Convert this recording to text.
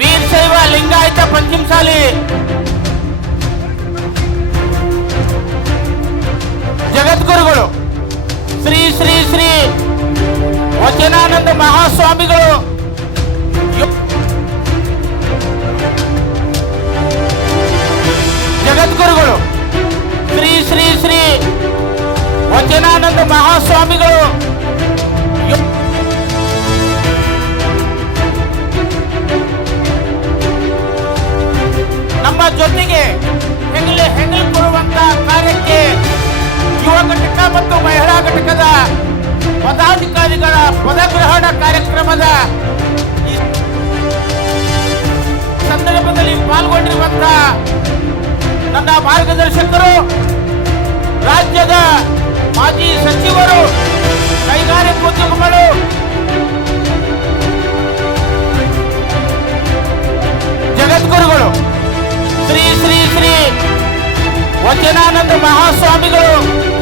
వీరశైవ లింగాయత పంచాలి జగద్గురుగుడు శ్రీ శ్రీ శ్రీ వచనానంద మహాస్వామిగుడు జగద్గురుగుడు శ్రీ శ్రీ శ్రీ వచనానంద మహాస్వామిగుడు ಜೊತೆಗೆ ಹೆಣ್ಣು ಕೊಡುವಂತ ಕಾರ್ಯಕ್ಕೆ ಯುವ ಘಟಕ ಮತ್ತು ಮಹಿಳಾ ಘಟಕದ ಪದಾಧಿಕಾರಿಗಳ ಪದಗ್ರಹಣ ಕಾರ್ಯಕ್ರಮದ ಸಂದರ್ಭದಲ್ಲಿ ಪಾಲ್ಗೊಂಡಿರುವಂತಹ ನನ್ನ ಮಾರ್ಗದರ್ಶಕರು ವಚನಾನಂದ ಮಹಾಸ್ವಾಮಿಗಳು